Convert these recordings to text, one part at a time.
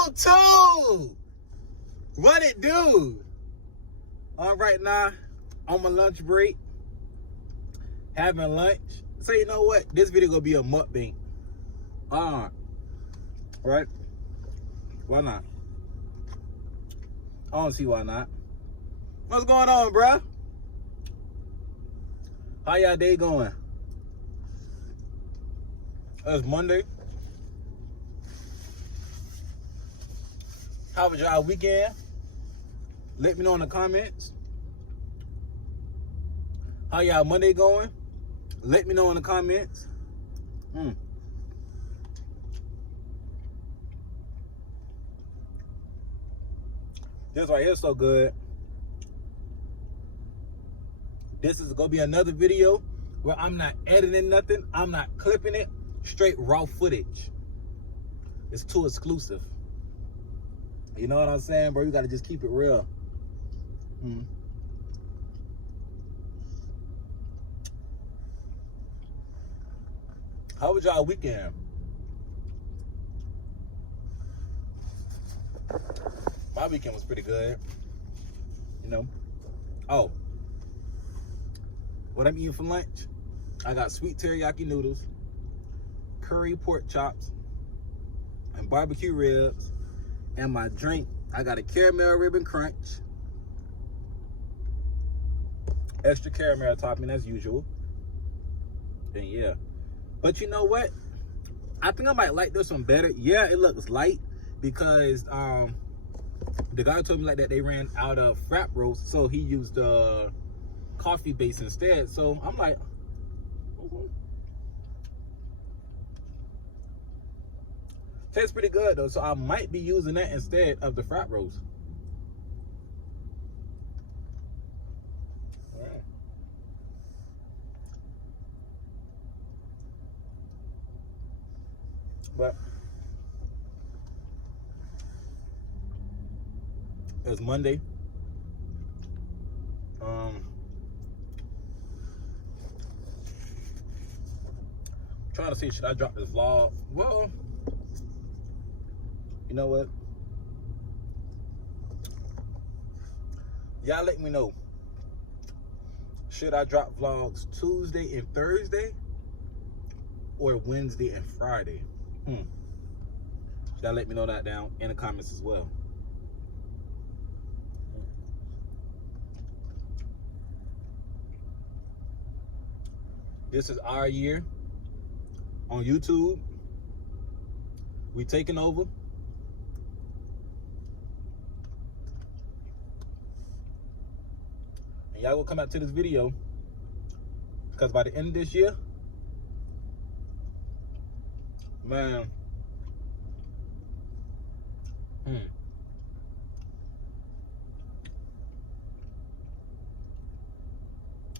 YouTube! What it do? All right, now on my lunch break, having lunch. So you know what? This video gonna be a mukbang. Right? Why not? I don't see why not. What's going on, bruh? How y'all day going? It's Monday. How was y'all weekend? Let me know in the comments. How y'all Monday going? Let me know in the comments. This right here is so good. This is gonna be another video where I'm not editing nothing. I'm not clipping it. Straight raw footage. It's too exclusive. You know what I'm saying, bro? You gotta just keep it real. How was y'all weekend? My weekend was pretty good. You know. Oh. What I'm eating for lunch? I got sweet teriyaki noodles, curry pork chops, and barbecue ribs. And my drink, I got a caramel ribbon crunch, extra caramel topping as usual. And yeah. But you know what? I think I might like this one better. Yeah, it looks light because the guy told me like that they ran out of frap roast, so he used coffee base instead. So I'm like, tastes pretty good though. So I might be using that instead of the frap roast. All right. But it's Monday. Trying to see, should I drop this vlog? Well, you know what? Y'all let me know. Should I drop vlogs Tuesday and Thursday or Wednesday and Friday? Y'all let me know that down in the comments as well. This is our year on YouTube. We taking over. And y'all will come out to this video because by the end of this year, man,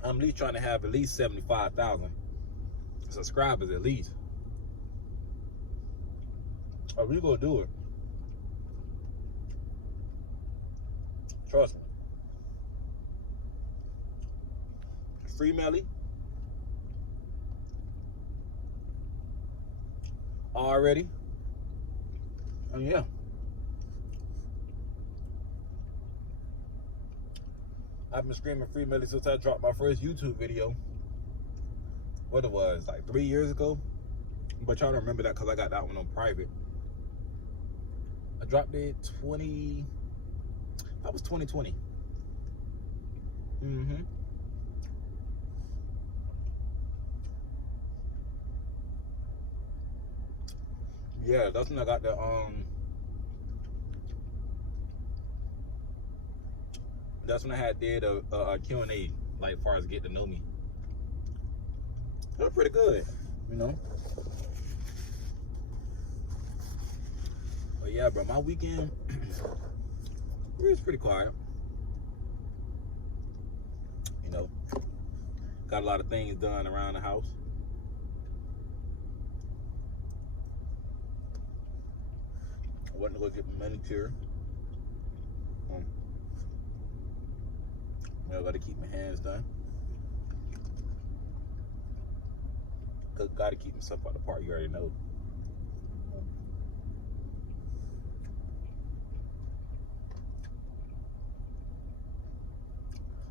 I'm at least trying to have at least 75,000 subscribers at least. Are we gonna do it? Trust me. Free Melly. Already. And yeah. I've been screaming Free Melly since I dropped my first YouTube video. What it was, like 3 years ago. But y'all don't remember that because I got that one on private. I dropped it that was 2020. Yeah, that's when I got the that's when I had did a Q&A, like, as far as get to know me. It was pretty good, you know. But yeah, bro, my weekend it was pretty quiet. You know, got a lot of things done around the house. I went to go get my manicure. I gotta keep my hands done. Gotta keep myself out of the park, you already know.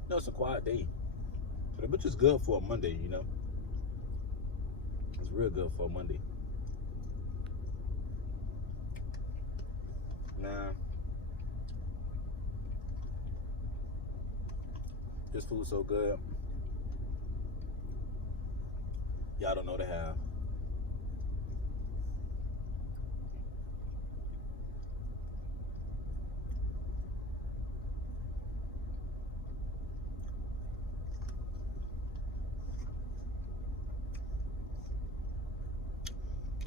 No, it's a quiet day. So the bitch is good for a Monday, you know. It's real good for a Monday. Nah. This food's so good. Y'all don't know the half.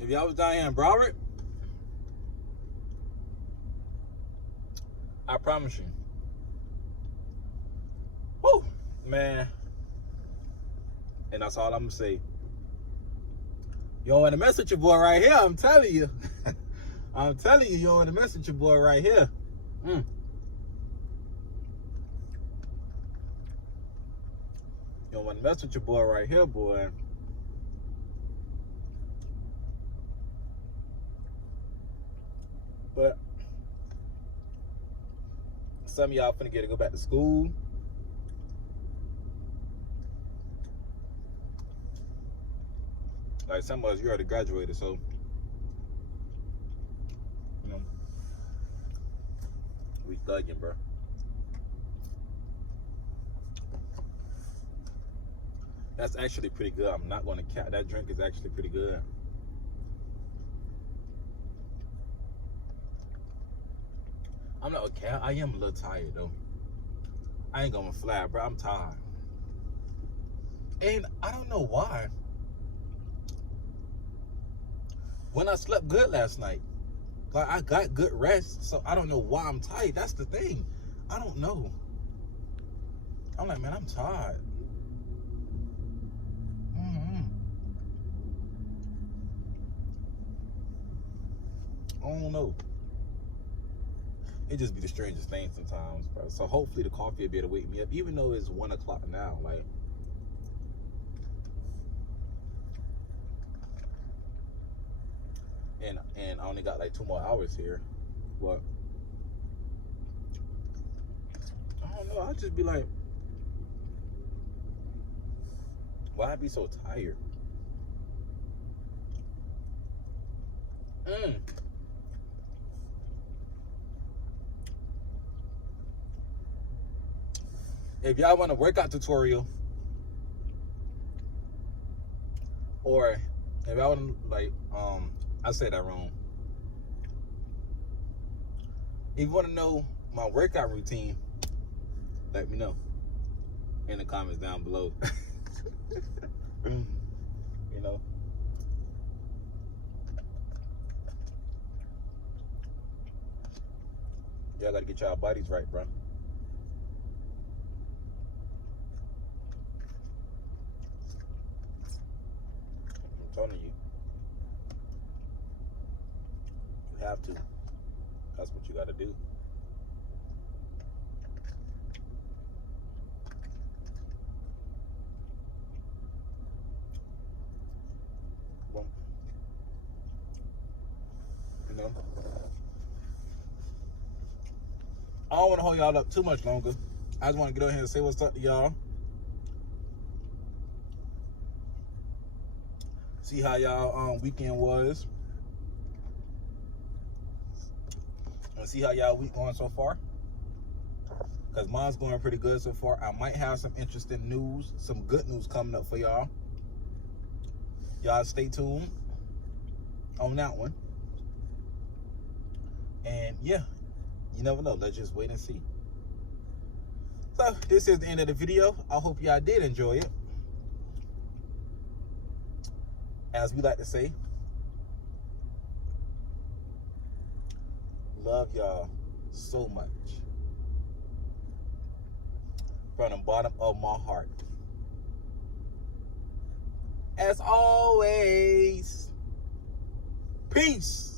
If y'all was down here in Broward, I promise you. Woo, man. And that's all I'm gonna say. You don't want to mess with your boy right here, I'm telling you. I'm telling you, you don't want to mess with your boy right here. You don't want to mess with your boy right here, boy. But some of y'all finna get to go back to school. Like some of us, you already graduated, so you know we thugging, bro. That's actually pretty good. I'm not gonna cap. That drink is actually pretty good. I'm not okay. I am a little tired though. I ain't gonna fly, bro. I'm tired, and I don't know why. When I slept good last night, like I got good rest, so I don't know why I'm tired. That's the thing. I don't know. I'm like, man, I'm tired. I don't know. It just be the strangest thing sometimes, bro. So hopefully the coffee will be able to wake me up, even though it's 1 o'clock now. Like, and I only got like 2 more hours here. But I don't know. I'll just be like, why I be so tired? If y'all want a workout tutorial, or if y'all want to, like, I said that wrong. If you want to know my workout routine, let me know in the comments down below. You know. Y'all gotta get y'all bodies right, bro. I'm telling you. You have to. That's what you gotta do. Well, you know. I don't want to hold y'all up too much longer. I just want to get over here and say what's up to y'all. See how y'all weekend was. And see how y'all week going so far. Because mine's going pretty good so far. I might have some interesting news, some good news coming up for y'all. Y'all stay tuned on that one. And yeah, you never know. Let's just wait and see. So this is the end of the video. I hope y'all did enjoy it. As we like to say, love y'all so much. From the bottom of my heart. As always, peace.